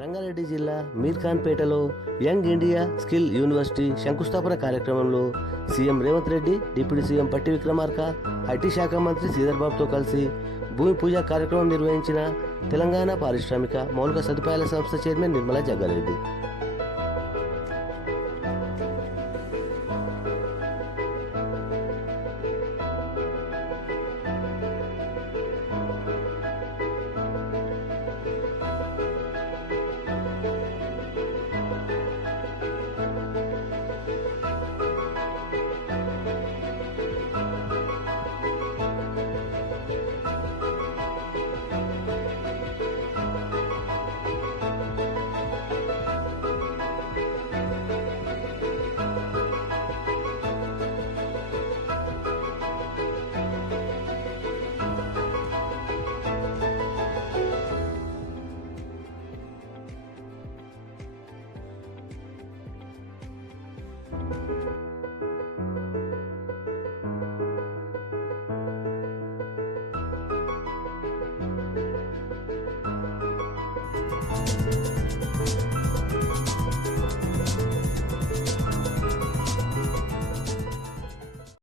రంగారెడ్డి జిల్లా మీర్ఖాన్పేటలో young India skill university శంకుస్థాపన కార్యక్రమంలో CM Revanth Reddy, deputy CM పట్టి విక్రమార్క, ఐటీ శాఖ మంత్రి శ్రీధర్ బాబుతో కలిసి భూమి పూజ కార్యక్రమం నిర్వహించిన తెలంగాణ పారిశ్రామిక మౌలిక సదుపాయాల సంస్థ చైర్మన్ నిర్మలా జగ్గారెడ్డి.